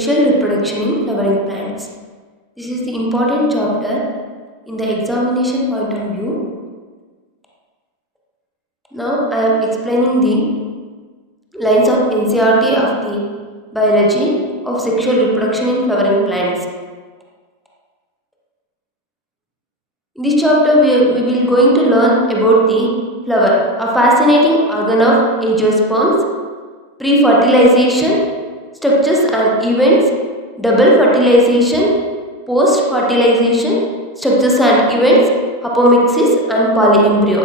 sexual reproduction in flowering plants. This is the important chapter in the examination point of view. Now I am explaining the lines of NCERT of the biology of sexual reproduction in flowering plants. In this chapter we will going to learn about the flower, a fascinating organ of angiosperms, pre-fertilization, structures and events, double fertilization, post-fertilization, structures and events, apomixis and polyembryo.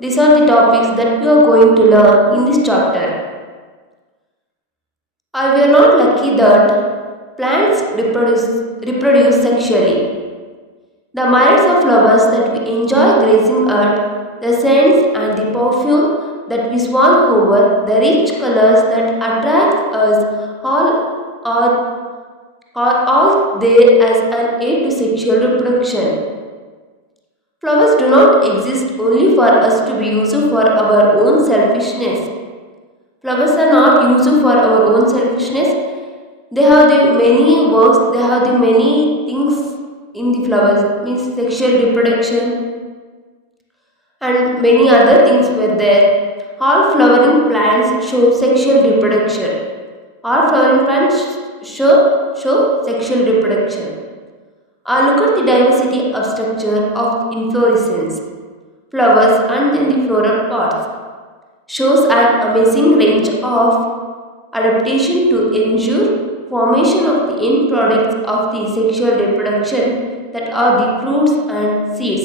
These are the topics that we are going to learn in this chapter. Are we not lucky that plants reproduce sexually? The myriads of flowers that we enjoy grazing at, the scents and the perfume that we swarm over, the rich colors that attract us, all are all there as an aid to sexual reproduction. Flowers do not exist only for us to be used for our own selfishness. Flowers are not used for our own selfishness. They have the many works, they have the many things in the flowers, means sexual reproduction and many other things were there. All flowering plants show sexual reproduction. All flowering plants show sexual reproduction. Look at the diversity of structure of inflorescence, flowers and then the floral parts. Shows an amazing range of adaptation to ensure formation of the end products of the sexual reproduction, that are the fruits and seeds.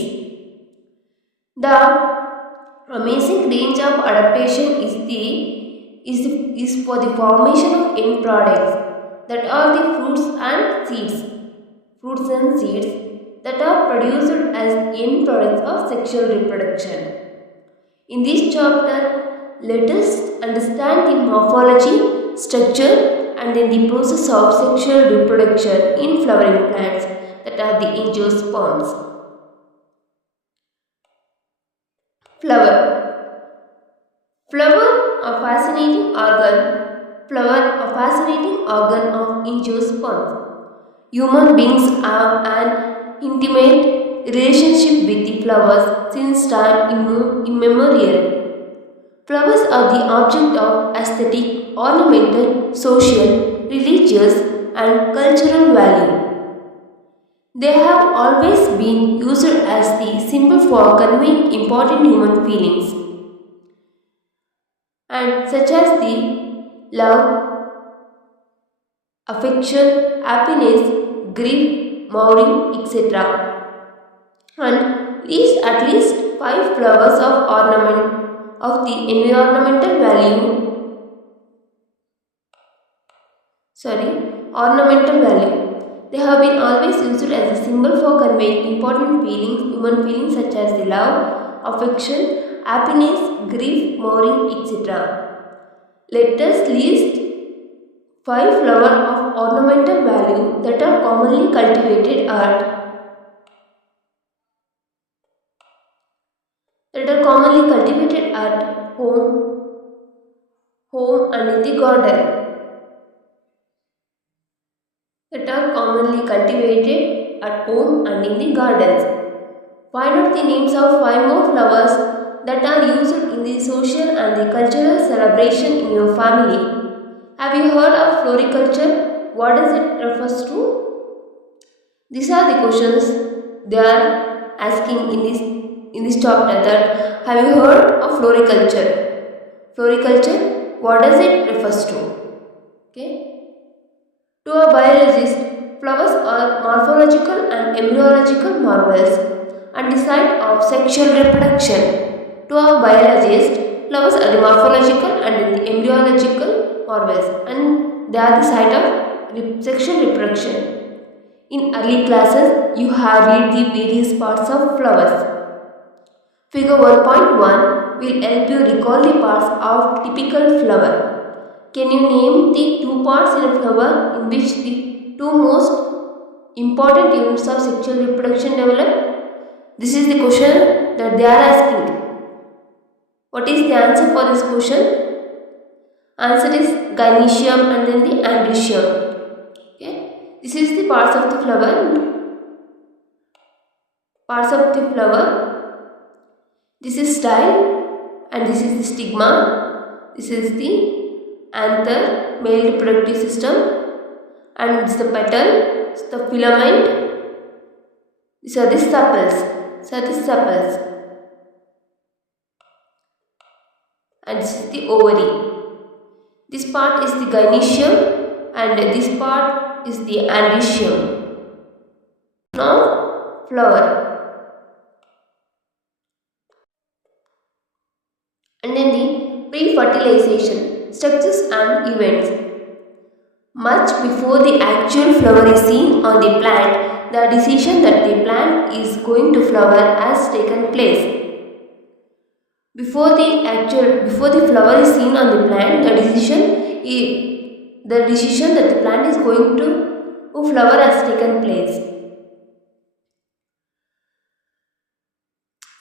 The amazing range of adaptation is for the formation of end products, that are the fruits and seeds that are produced as end products of sexual reproduction. In this chapter, let us understand the morphology, structure and then the process of sexual reproduction in flowering plants, that are the angiosperms. Flower, a fascinating organ of angiosperms. Human beings have an intimate relationship with the flowers since time immemorial. Flowers are the object of aesthetic, ornamental, social, religious and cultural value. They have always been used as the symbol for conveying important human feelings, and such as the love, affection, happiness, grief, mourning, etc. And at least 5 flowers of ornament of the ornamental value. They have been always used as a symbol for conveying important feelings, human feelings such as the love, affection, happiness, grief, mourning, etc. Let us list 5 flowers of ornamental value that are commonly cultivated at home and in the garden. Find out the names of 5 more flowers that are used in the social and the cultural celebration in your family. Have you heard of floriculture? What does it refers to? These are the questions they are asking in this chapter, that have you heard of floriculture? Floriculture, what does it refers to? Okay. To a biologist, flowers are morphological and embryological marvels and the site of sexual reproduction. To a biologist, flowers are the morphological and the embryological marvels and they are the site of sexual reproduction. In early classes, you have read the various parts of flowers. Figure 1.1 will help you recall the parts of typical flower. Can you name the 2 parts in a flower in which the 2 most important units of sexual reproduction develop? This is the question that they are asking. What is the answer for this question? Answer is gynecium and then the andrecium. This is the parts of the flower. Parts of the flower. This is style and this is the stigma. This is the anther, male reproductive system, and this is the petal, this is the filament. These are the sepals. And this is the ovary. This part is the gynoecium and this part is the androecium. Now flower. And then the pre-fertilization structures and events. Much before the actual flower is seen on the plant, the decision that the plant is going to flower has taken place. Before the flower is seen on the plant, the decision that the plant is going to flower has taken place.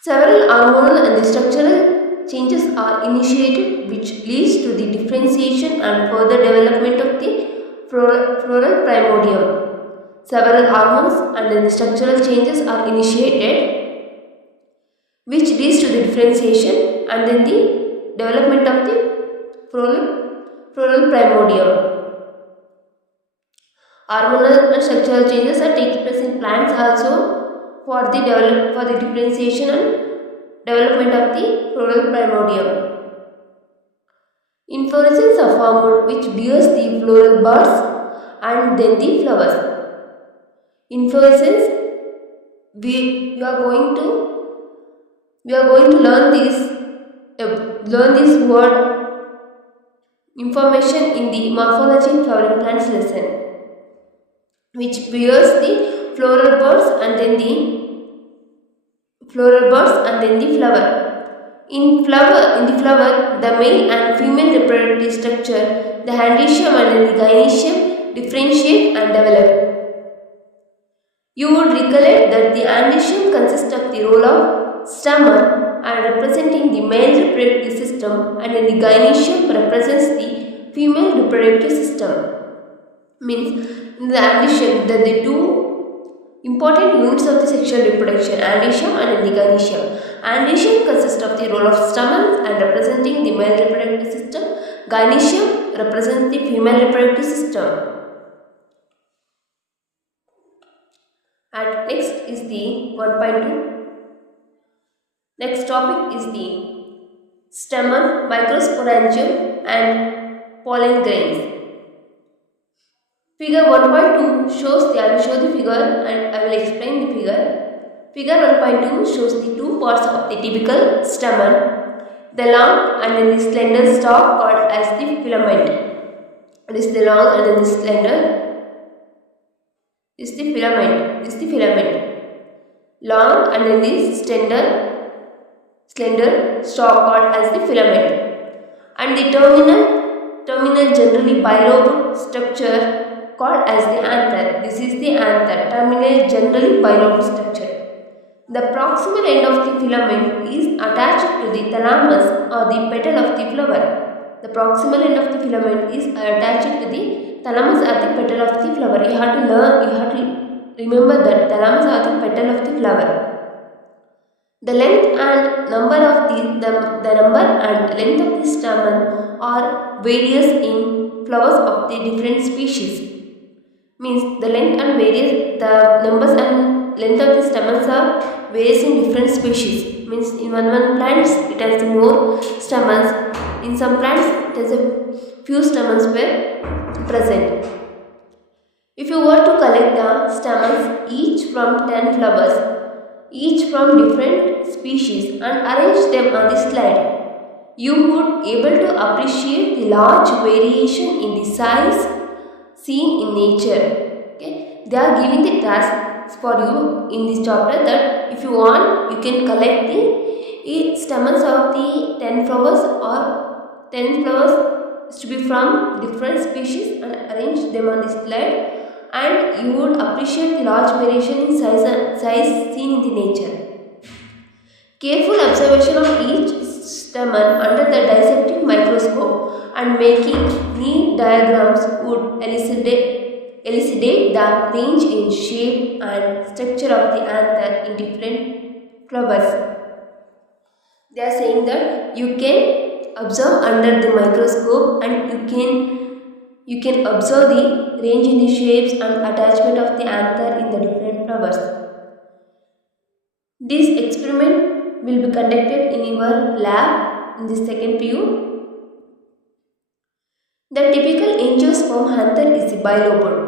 Several hormonal and structural changes are initiated, which leads to the differentiation and further development of the floral primordium. Several hormones and the structural changes are initiated, which leads to the differentiation and then the development of the floral primordium. Hormonal and structural changes are taking place in plants also for the differentiation and development of the floral primordium. Inflorescence are formed which bears the floral buds and then the flowers. Inflorescence, we are going to learn this word information in the morphology and flowering plants lesson, which bears the floral buds and then the flower. In the flower, the male and female reproductive structure, the androecium and the gynoecium differentiate and develop. You would recollect that the androecium consists of the roll of stamen and representing the male reproductive system, and the gynoecium represents the female reproductive system. Means in the androecium, the two important units of the sexual reproduction, androecium and the gynoecium. Androecium consists of the roll of stamens and representing the male reproductive system. Gynoecium represents the female reproductive system. And next is the 1.2. Next topic is the stamen, microsporangium and pollen grains. Figure 1.2 shows I will show the figure and I will explain the figure. Figure 1.2 shows the two parts of the typical stamen, the long and then the slender stalk called as the filament. This is the long and then the slender. This is the filament. Long and then the slender stalk called as the filament. And the terminal generally bilobed structure called as the anther. This is the anther, terminal generally bilobed structure. The proximal end of the filament is attached to the thalamus or the petal of the flower. The proximal end of the filament is attached to the thalamus or the petal of the flower. You have to remember that thalamus or the petal of the flower. The length and number of the number and length of the stamen are various in flowers of the different species. Means the length and the numbers and length of the stamens are various in different species. Means in one plants it has more stamens. In some plants it has a few stamens were present. If you were to collect the stamens each from 10 flowers, each from different species, and arrange them on the slide, you would able to appreciate the large variation in the size seen in nature. Okay, they are giving the task for you in this chapter that if you want, you can collect the stamens of the 10 flowers or 10 flowers to be from different species and arrange them on the slide, and you would appreciate the large variation in size seen in the nature. Careful observation of each stamen under the dissecting microscope and making neat diagrams would elucidate elucidate the range in shape and structure of the anther in different flowers. They are saying that you can observe under the microscope and you can observe the range in the shapes and attachment of the anther in the different flowers. This experiment will be conducted in your lab in the second PU. The typical angiosperm anther is bilobed.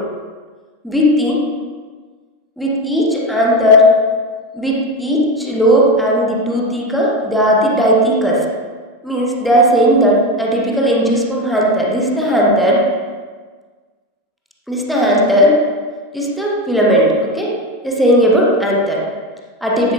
With each anther, with each lobe having the two theca, they are the dithecous. Means they are saying that a typical angiosperm anther, this is the anther, this is the anther, this is the filament. Okay, they are saying about anther. A typical